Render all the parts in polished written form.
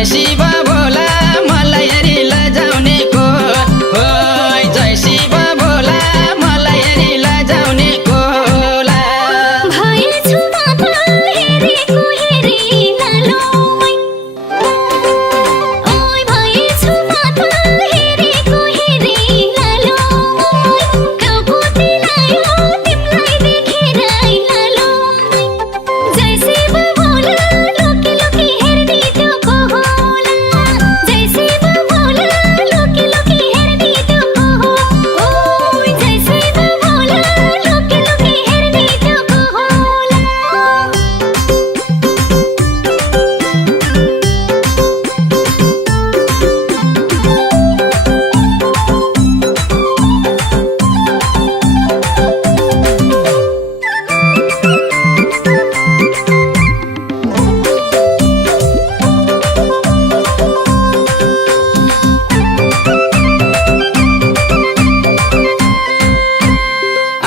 जय शिव भोला मलाई हेरी लजाउने को होय जय शिव भोला मलाई हेरी लजाउने कोला भएछु माथा हेरेको हेरी लालोमै ओइ भएछु माथा हेरेको हेरी लालोमै कबुती लायो तिमीलाई देखेर लालोमै जय शिव भोला लोके लोके हेर्ने त्यो को होला जय शिव भोला लोके लोके हेर्ने त्यो को हो ओइ जय शिव भोला लोके लोके हेर्ने त्यो को होला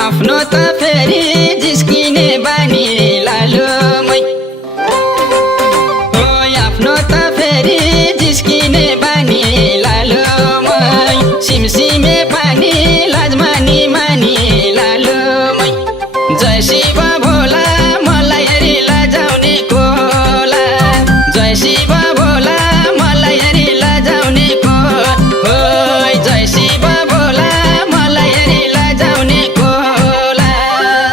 आफ्नो त फेरि जिस्किने बानी लालोमै ओय आफ्नो त फेरि जिस्किने बानी लालोमै सिमसिमे पानी लाजमानी मानी लालोमै जय शिव भोला मलाई हेरी लजाउने कोला जय शिव भोला मलाई हेरी लजाउने को होय जय शिव भोला मलाई हेरी लजाउने कोला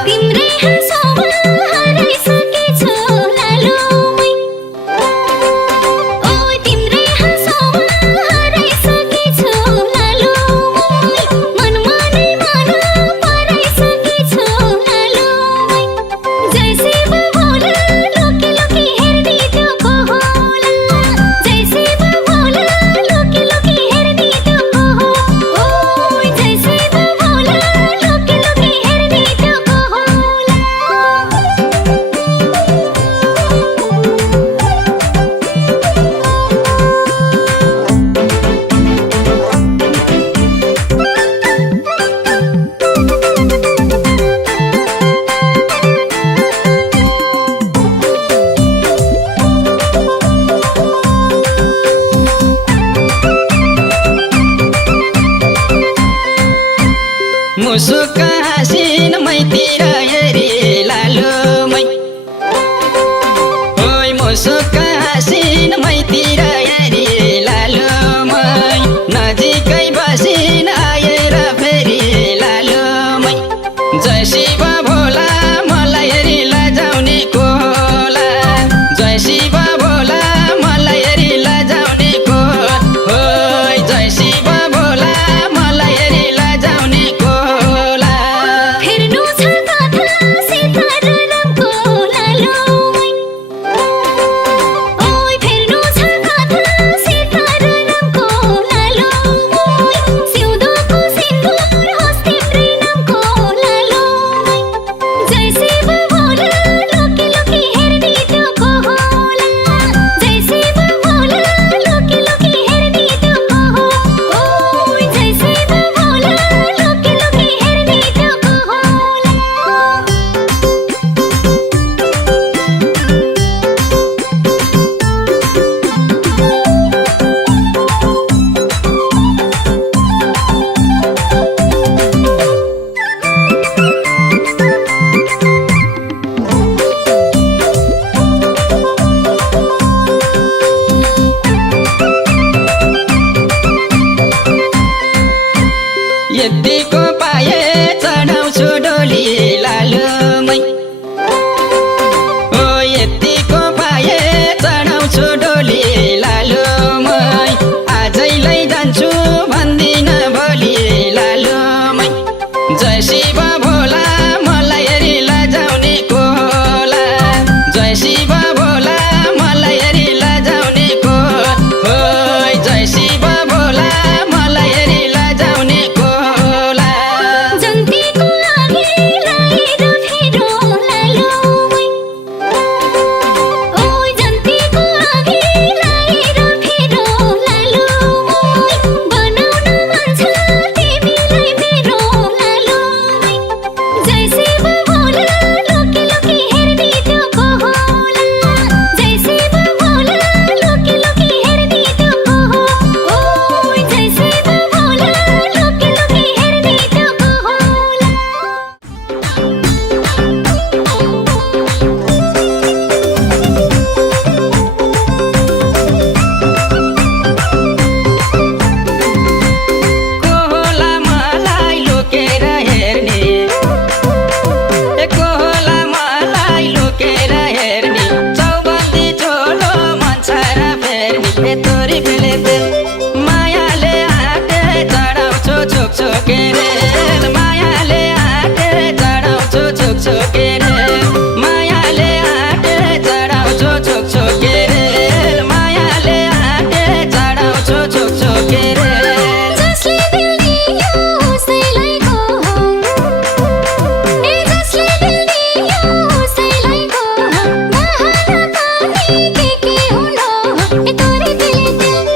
तिम्रै हाँसोमा हराइसकेछु लालोमै ओइ तिम्रै हाँसोमा हराइसकेछु लालोमै मनमा नै मन पराइसकेछु लालोमै जय शिव भोला लोके लोके हेर्ने त्यो को होला जय शिव भोला लोके लोके हेर्ने त्यो को हो ओइ जय शिव भोला लोके लोके हेर्ने त्यो को होला मुसुक हाँसिन मैतिर हेरी लालोमै ओइ मुसुक हाँसिन मैतिर हेरी लालोमै नजिकै बसिन आएर फेरि लालोमै जय शिव भोला मलाई हेरी लजाउने कोला जय शिव भोला मलाई हेरी लजाउने को होय जय शिव भोला मलाई हेरी लजाउने कोला फेर्नु छ कथा सीतारामको लालोमै ओइ फेर्नु छ कथा ए तोरी पेले तेल मायाले आटे चढाउँछु छुक छुके रेल मायाले आटे चढाउँछु छुक छुके रेल मायाले आटे चढाउँछु छुक छुके रेल मायाले आटे चढाउँछु छुक छुके रेल जसले दिल दियो उसैलाई कहो ए जसले दिल दियो उसैलाई कहो बहाना पानी के हुनु ए तोरी पेले तेल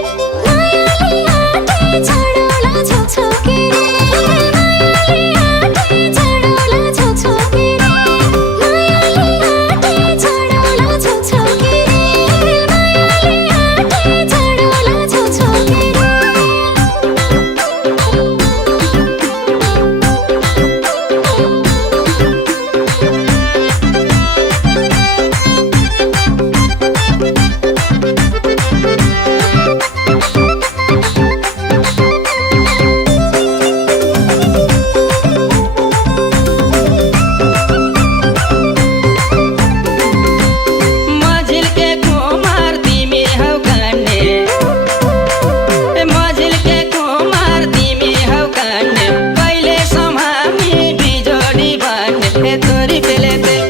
मायाले आटे चढाउला छुक छुके रेल मायाले आटे चढाउला छुक छुके रेल मायाले आटे चढाउला छुक छुके रेल मायाले आटे चढाउला छुक छुके रेल मझिल्के कुमार तिमी हौ कान्ने मझिल्के कुमार तिमी हौ कान्ने कहिलेसम्म हामी बिजोडी बन्ने ए तोरी पेले तेल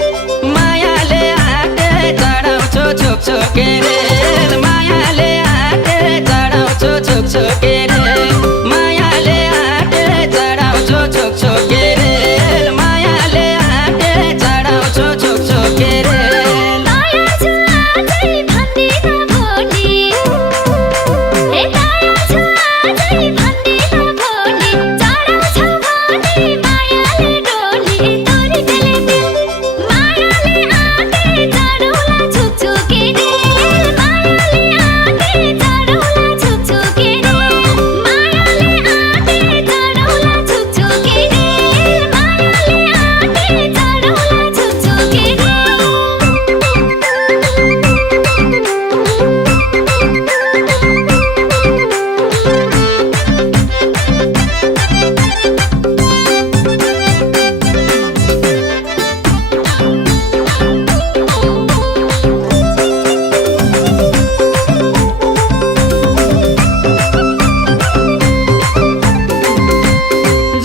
मायाले आटे चढाउँछु छुक छुके रेल मायाले आटे चढाउँछु छुक छुके रेल मायाले आटे चढाउँछु छुक छुके रेल मायाले आटे चढाउँछु छुक छुके रेल ताया छ आजै भन्दिन भोलि ए ताया छ आजै भन्दिन भोलि चढाउँछ भने मायाले डोली ए तोरी पेले तेल मायाले आटे चढाउला छुक छुके रेल मायाले आटे चढाउला छुक छुके रेल मायाले आटे चढाउला छुक छुके रेल मायाले आटे चढाउला छुक छुके रेल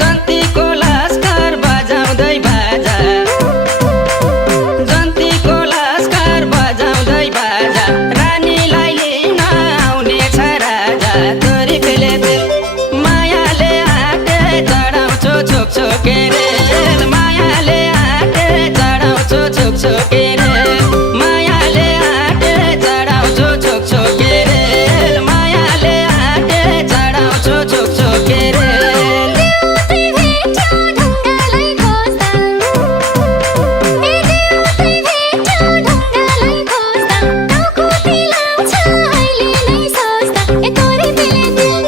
जन्तीको लस्कर बजाउँदै बाजा जन्तीको लस्कर बजाउँदै बाजा रानीलाई लिन आउनेछ राजा तोरी पेले तेल मायाले आटे चढाउँछु छुक छुके रेल मायाले आटे चढाउँछु छुक छुके रेल मायाले आटे चढाउँछु छुक छुके रेल मायाले आटे चढाउँछु छुक छुके रेल देउतै भेट्यो ढुङ्गालाई खोज्दा ए देउतै भेट्यो ढुङ्गालाई खोज्दा टाउको तिलाउँछ अहिले नै सोच्दा ए तोरी पेले तेल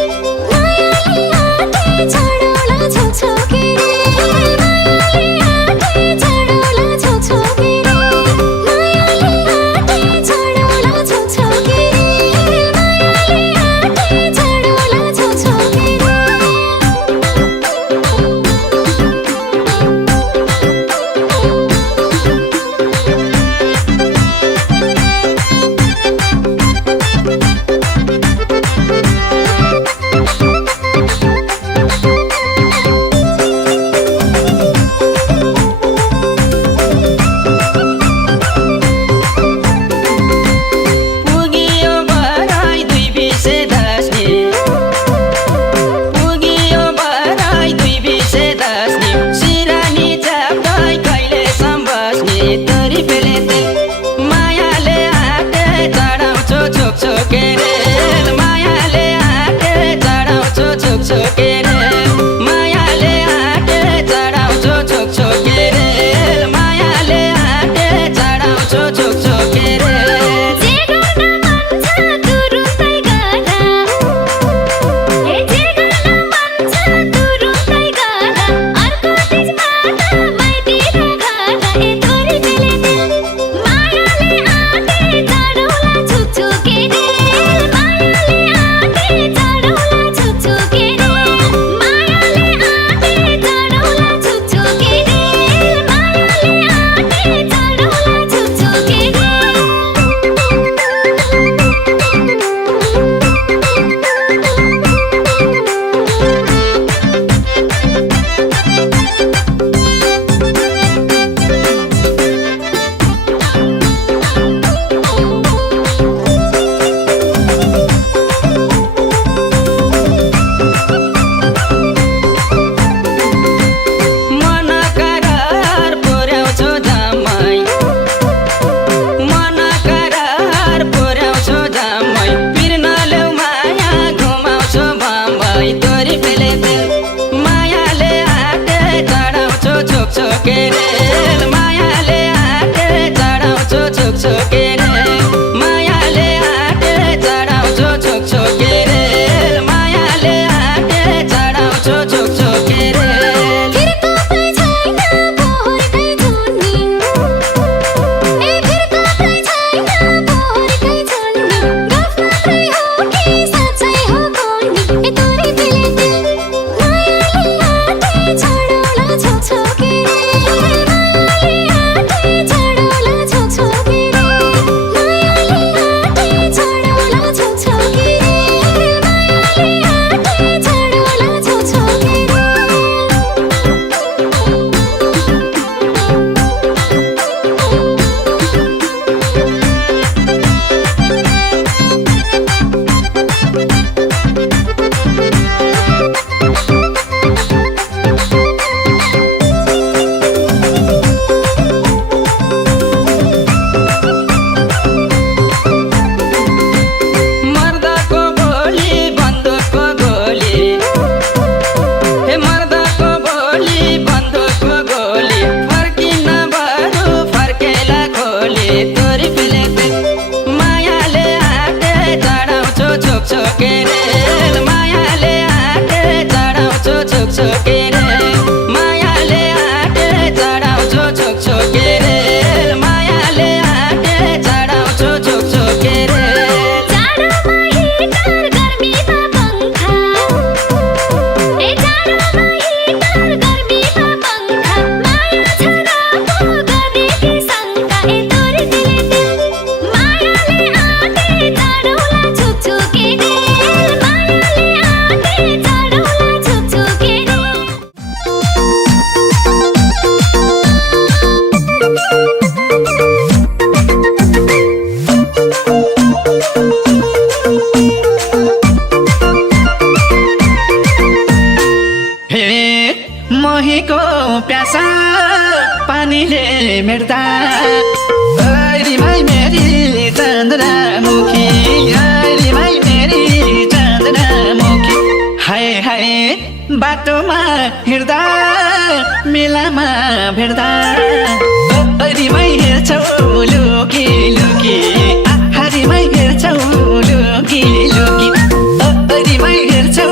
मायाले आटे चढाउला छुक छुके रेल मायाले आटे चढाउला छुक छुके रेल मायाले आटे चढाउला छुक छुके रेल मायाले आटे चढाउला छुक छुके रेल पुगियो बराई दुई बिसे दस्ने पुगियो बराई दुई बिसे दस्ने सिरानी जाप्दै कहिले सम्बस्ने तोरी पेले तेल मायाले आटे चढाउँछु छुक छुके रेल मायाले आटे चढाउँछु छुक छुके रेल मायाले आटे चढाउँछु छुक छुके रेल मायाले आटे चढाउँछु छुक छुके रेल जे गर्न मन छ तुरुन्तै गर्दा ए जे गर्न मन छ तुरुन्तै गर्दा अर्को तिजबाट माइतिर गर्दा ए तोरी पेले तेल मायाले आटे चढाउला छुक छुके रेल छुक छुकेर मायाले आटे चढाउँछु छुक छुकेर मायाले आटे चढाउँछु छुक छुकेर मायाले आटे चढाउँछु छुक छुकेर जाडोमा हिटर गर्मीमा पंखा जाडोमा हिटर गर्मीमा पंखा माया छराको गर्ने कि शङ्का तोरी दिले मायाले आटे चढौला छुक छुकेर मायाले आटे चढौला छुक छुकेर हे मोहीको प्यासा पानीले मेट्दा रिमाई मेरी चन्द्रमुखी रिमाई मेरी चन्द्रमुखी हाय हाय बाटोमा हिँड्दा मेलामा भेट्दा रिमाई हेर्छौ लुकी लुकी रिमाई हेर्छौ लुकी लुकी रिमाई हेर्छौ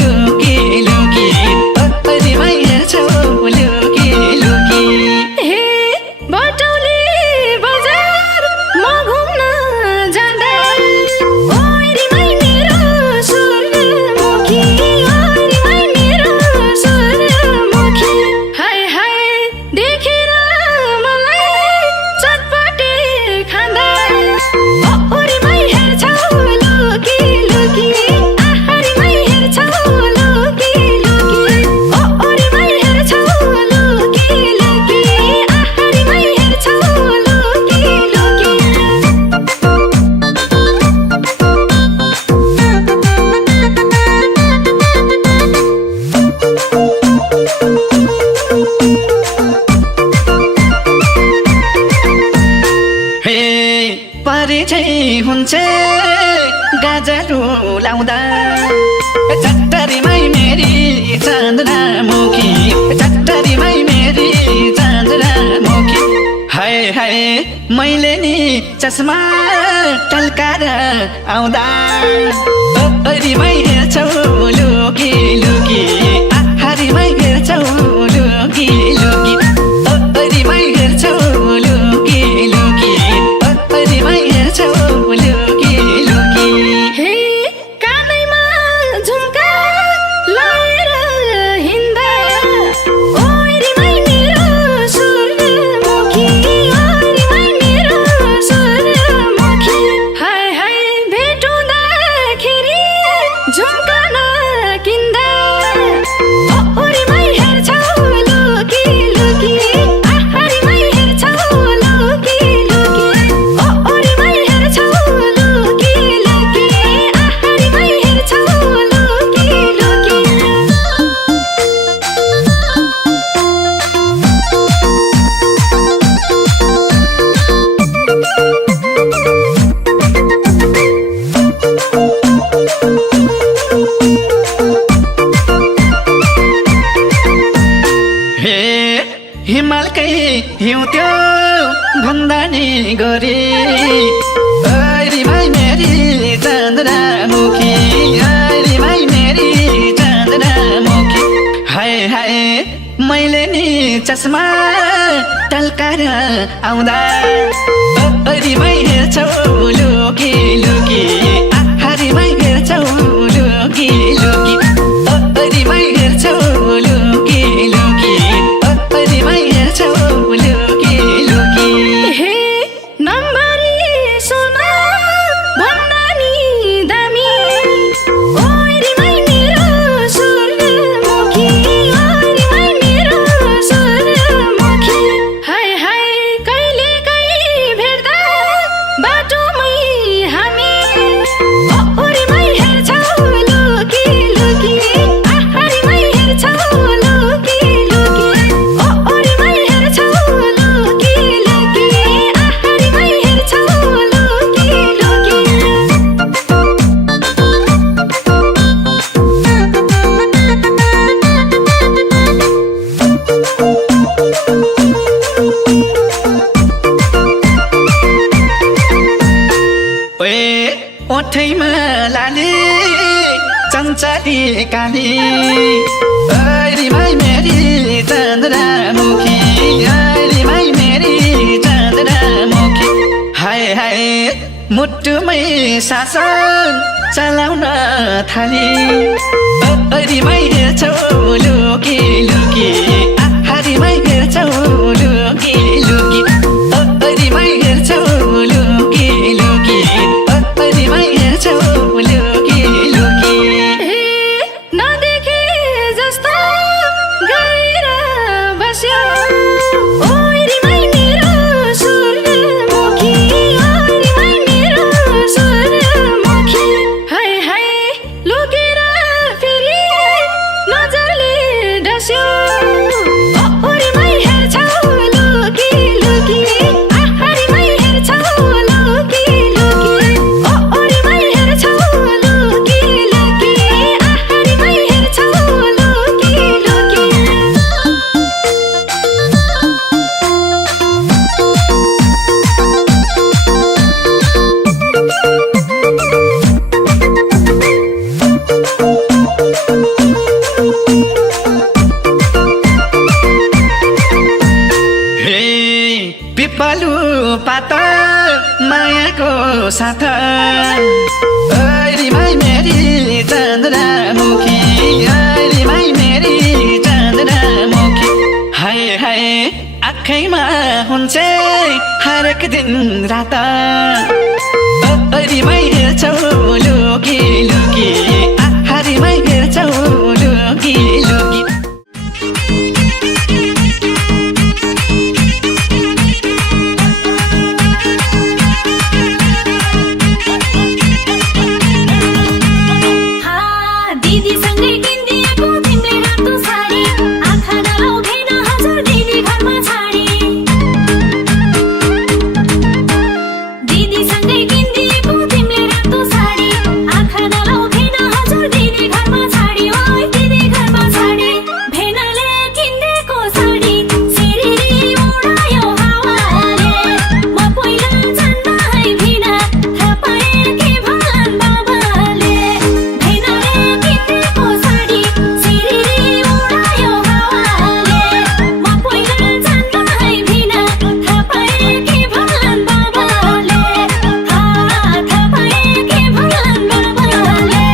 लुकी लुकी रिमाई हेर्छौ लुकी लुकी हे बटौली बजार म घुम्न जाँदा ओइ रिमाई मेरो सुरमुखी ओइ रिमाई मेरो सुरमुखी हाय हाय देखेर मलाई चटपटे खाँदा ओ रिमाई हेर्छौ लुकी लुकी रिमाई हेर्छौ लुकी लुकी ओ रिमाई हेर्छौ लुकी लुकी रिमाई हेर्छौ लुकी लुकी हे परिचय हुन्छ गाजरु लाउँदा चट्टरीमै मेरी चन्द्रमुखी चट्टरीमै मेरी चन्द्रमुखी हाय हाय मैले नि चस्मा टल्काएर आउँदा रिमाई हेर्छौ लुकी लुकी रिमाई हेर्छौ लुकी लुकी रिमाई हेर्छौ लुकी लुकी रिमाई हेर्छौ लुकी लुकी हे कानैमा झुम्का लाएर हिँड्दा ओइ रिमाई मेरो सुरमुखी ओइ रिमाई मेरो सुरमुखी हाय हाय भेटुँदाखेरि झुम्का नकिन्दा ओ रिमाई हेर्छौ लुकी लुकी रिमाई हेर्छौ लुकी लुकी ओ रिमाई हेर्छौ लुकी लुकी रिमाई हेर्छौ लुकी लुकी हे हिमालकै हिउँ त्यो भन्दा नि गरी रिमाई मेरी चन्द्रमुखी रिमाई मेरी चन्द्रमुखी हाय हाय मैले नि चस्मा टल्काएर आउँदा रिमाई हेर्छौ लुकी लुकी रिमाई हेर्छौ लुकी लुकी रिमाई हेर्छौ लुकी लुकी रिमाई हेर्छौ लुकी लुकी हे नम्बरी सोना भन्दा नि दामी ओइ रिमाई मेरो सुरमुखी ओइ रिमाई मेरो सुरमुखी हाय हाय कहिले काहीँ भेट्दा बाटोमै हामी ओठैमा लाली चञ्चली काली रिमाई मेरी चन्द्रमुखी रिमाई मेरी चन्द्रमुखी हाय हाय मुटुमै शासन चलाउन थाली रिमाई हेर्छौ लुकी लुकी रिमाई हेर्छौ लुकी लुकी रिमाई हेर्छौ लुकी लुकी रिमाई हेर्छौ लुकी लुकी नदेखे जस्तो गएर बस्यो ओइ रिमाई मेरो सूर्यमुखी ओइ रिमाई मेरो सूर्यमुखी हाय हाय लुकेर फेरि नजरले डस्यो ओ रिमाई हेर्छौ लुकी लुकी रिमाई हेर्छौ लुकी लुकी ओ रिमाई हेर्छौ लुकी लुकी रिमाई हेर्छौ लुकी लुकी हे पिपलु पात मायाको साथ रिमाई मेरी चन्द्रमुखी रिमाई मेरी चन्द्रमुखी हाय हाय आँखैमा हुन्छ हरेक दिन रात रिमाई हेर्छौ लुकी लुकी रिमाई हेर्छौ लुकी लुकी दिदीसँगै किनिदिएको तिमीले रातो साडी आँखा नलाउँदैन हजुर दिदी घरमा छाडी दिदीसँगै किनिदिएको तिमीले रातो साडी आँखा नलाउँदैन हजुर दिदी घरमा छाडी ओइ दिदी घरमा छाडी भेनाले किनिदिएको साडी सिरिरी उडायो हावाले म पहिला जान्दा है भिना थाहा पाएँ के भन्छन् बाबाले भेनाले किनिदिएको साडी सिरिरी उडायो हावाले म पहिला जान्दा है भिना थाहा पाएँ के भन्छन् बाबाले थाहा पाएँ के भन्छन् बाबाले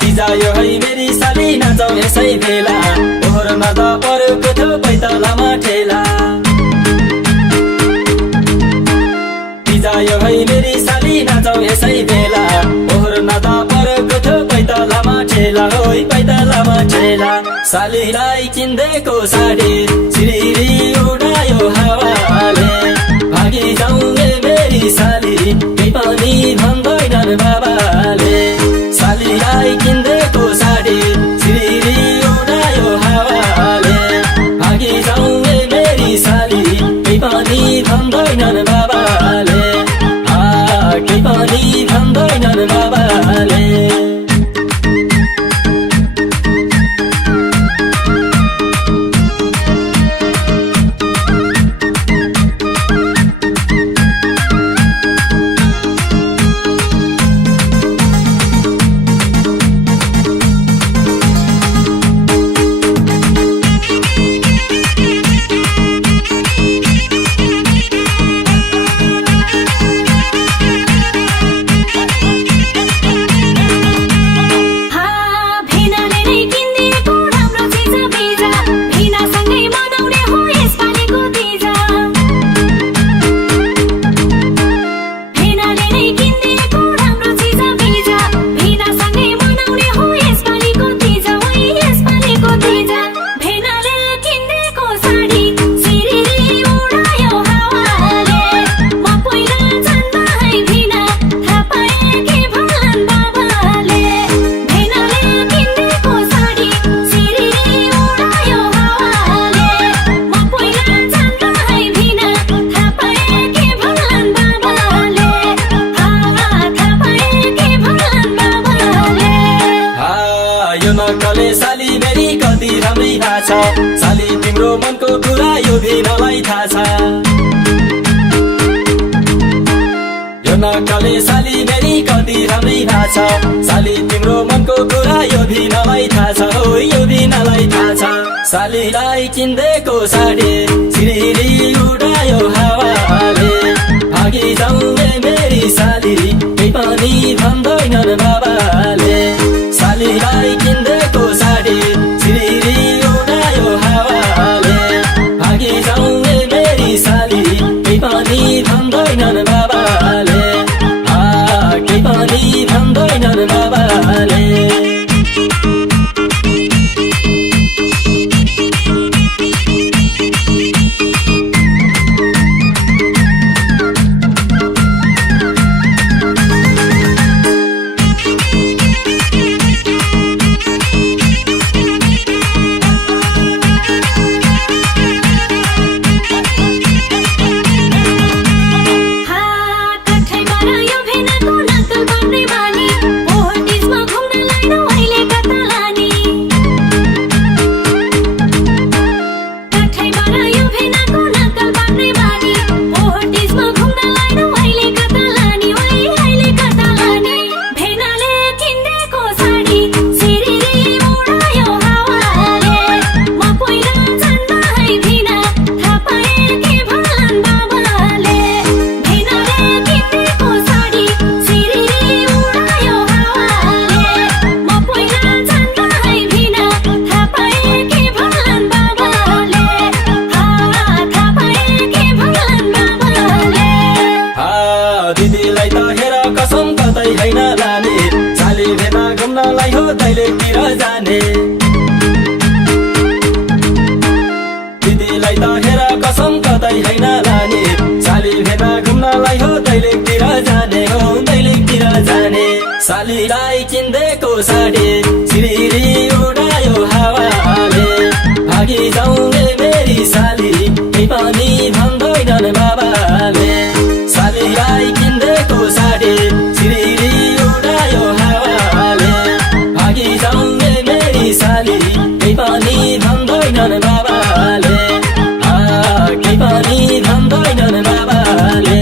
तिजायो है मेरी साली नाचौ यसै बेला ओहोरमा त परेको थियो पैतालामा ठेला तिजायो है मेरी साली नाचौ यसै बेला ओहोरमा त परेको थियो पैतालामा ठेला होइ पैतालामा ठेला सालीलाई किनिदिएको साडी सिरिरी उडायो हावाले भागी जाउने मेरी साली केही पनि भन्दैनन् बाबाले सालीलाई किनिदिएको साडी सिरिरी उडायो हावाले भागी जाउने मेरी साली केही पनि भन्दैनन् बाबाले केही पनि भन्दैनन् बाबाले साली तिम्रो मनको कुरा यो भिनालाई थाहा छ यो नक्कले हावाले साली मेरी कति राम्रै थाहा छ साली तिम्रो मनको कुरा यो भिनलाई थाहा छ हो यो भिनलाई थाहा छ सालीलाई किन्देको साडी सिरिरी उडायो हावाले भागी जाउने मेरी साली केही पनि भन्दैनन् बाबाले सालीलाई किन्देको साडी सिरिरी उडायो हावाले भागी जाउने मेरी साली केही पनि भन्दैनन् बाबाले केही पनि भन्दैनन् बाबाले दैलेखतिर जाने दिदीलाई त हेर कसम कतै हैन लाने साली भेना घुम्नलाई हो दैलेखतिर जाने हो दैलेखतिर जाने सालीलाई किन्देको साडी सिरिरी उडायो हावाले भागी जाउने मेरी साली केही पनि भन्दैनन् बाबाले सालीलाई किन्देको साडी सिरिरी उडायो हावाले भागी जाउने मेरी साली केही पनि भन्दैनन् बाबाले केही पनि भन्दैनन् बाबाले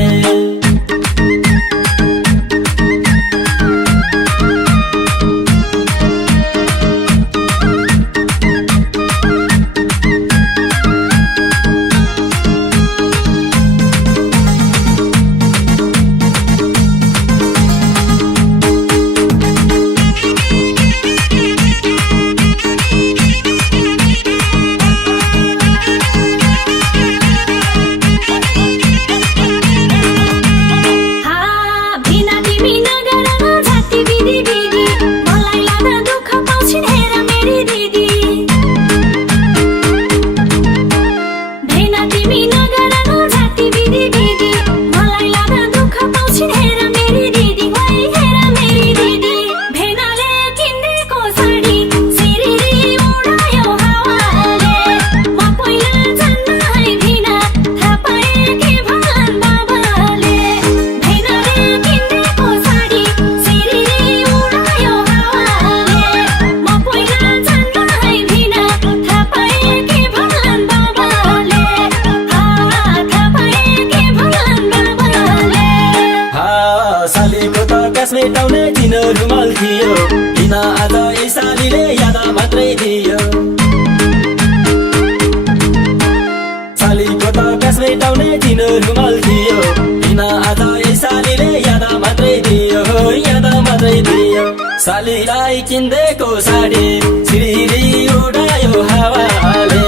मेटाउने किन रुमाल थियो किन आज यी सालीले याद मात्रै दियो सालीको त प्यास मेटाउने किन रुमाल थियो किन आज यी सालीले याद मात्रै दियो याद मात्रै दियो सालीलाई किन्देको साडी सिरिरी उडायो हावाले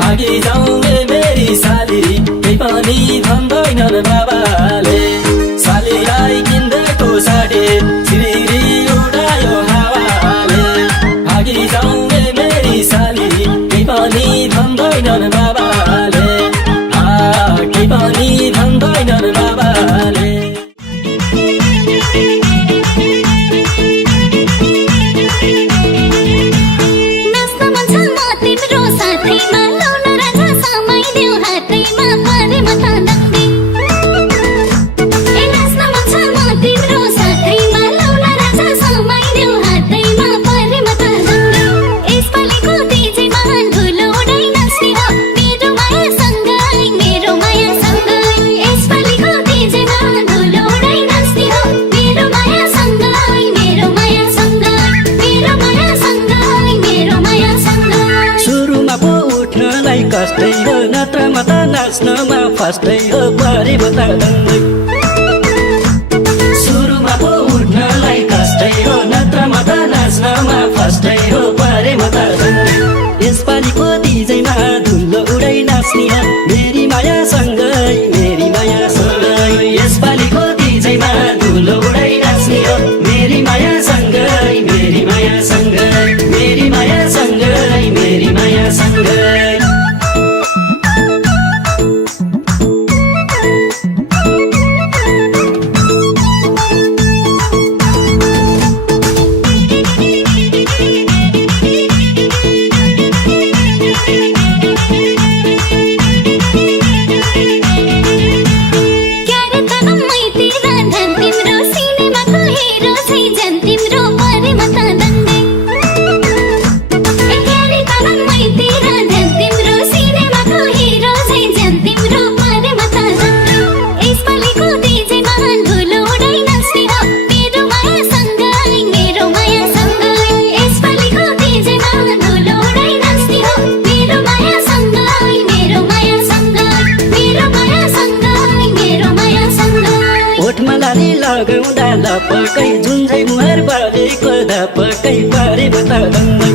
भागी जाउने मेरी साली केही पनि भन्दैनन् बाबाले सालीलाई किन्देको साडी सिरिरी उडायो हावाले भागी जाउने मेरी साली केही पनि भन्दैनन् बाबाले केही पनि भन्दैनन् बाबाले मेरो माया सँगै यसपालिको तिजमा धुलो उडाइ नाच्ने हो नाच्नमा फर्स्टै हो परेको त दङ्गै सुरुमा पो उठ्नलाई कष्टै हो नत्रमा त नाच्नमा फर्स्टै हो परेको त दङ्गै यसपालिको डिजेमा धुलो उडै नाच्ने हो मेरी मायासँगै मेरी मायासँगै यसपालिको डिजेमा धुलो उडै नाच्ने हो मेरी मायासँगै मेरी मायासँगै मेरी मायासँगै मेरी मायासँगै लगाउँदा लपकै जुन चाहिँ मुहार बालेको धपकै परेको त दङ्गै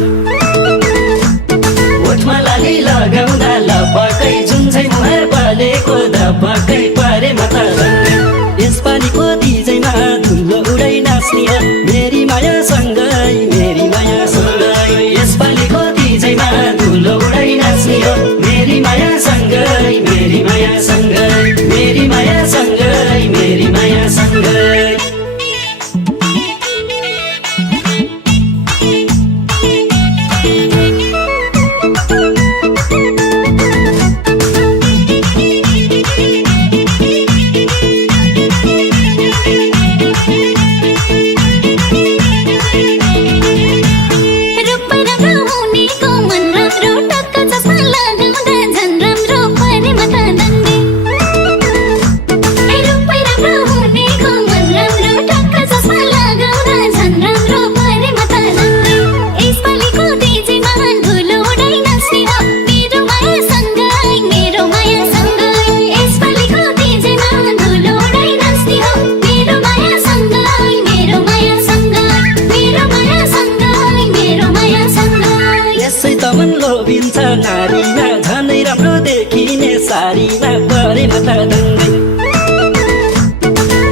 ओठमा लाली लगाउँदा लपकै जुन चाहिँ मुहार बालेको धपकै परेको त दङ्गै यसपालिको डिजेमा धुलो उडै नाच्ने हो मेरी मायासँगै मेरी मायासँगै यसपालिको डिजेमा धुलो उडै नाच्ने हो मेरी मायासँगै मेरी मायासँगै मेरी मायासँगै मेरी मायासँगै लोभिन्छ नारीमा झनै राम्रो देखिने सारीमा परेमा त दङ्गै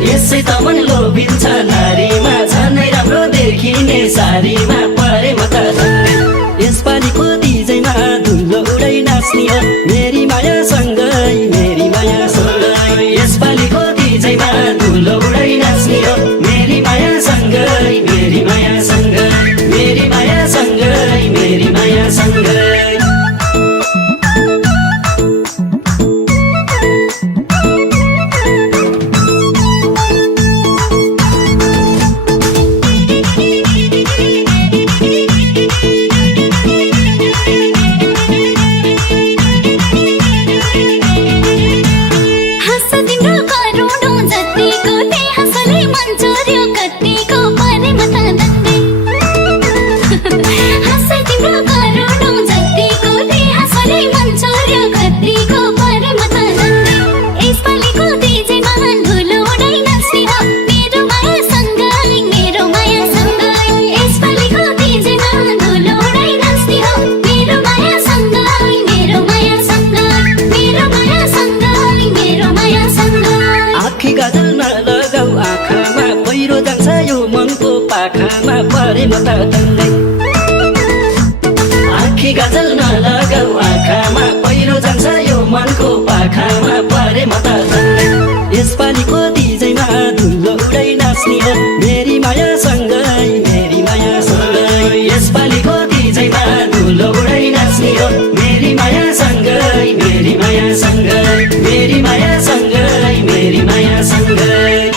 यसै त मन लोभिन्छ नारीमा झनै राम्रो देखिने सारीमा परेमा त दङ्गै यसपालिको डिजेमा धुलो उडै नाच्ने हो मेरी मायासँगै मेरी मायासँगै यसपालिको डिजेमा धुलो उडै नाच्ने हो मेरी मायासँगै मेरी मायासँगै मेरी मायासँगै मेरी मायासँगै आँखामा परेमा त दङ्गै आँखी गजल नलगाऊ आँखामा पहिरो जान्छ यो मनको पाखामा परेमा त दङ्गै यसपालिको डिजेमा धुलो उडै नाच्ने हो मेरी मायासँगै मेरी मायासँगै यसपालिको डिजेमा धुलो उडै नाच्ने हो मेरी मायासँगै मेरी मायासँगै मेरी मायासँगै मेरी मायासँगै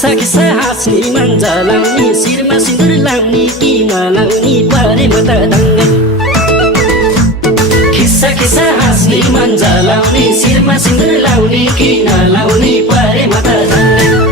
खिस्सा खिस्सा हाँस्ने मन्जा लाउने शिरमा सिन्दुर लाउने कि नलाउने परे म त दङ्गै खिस्सा खिस्सा हाँस्ने मन्जा लाउने शिरमा सिन्दुर लाउने कि नलाउने परे म त दङ्गै